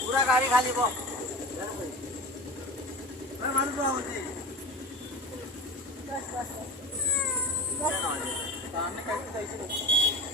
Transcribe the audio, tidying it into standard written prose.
पूरा गाड़ी खाली बो मैं मारू तो होती बस बस सामने कैसे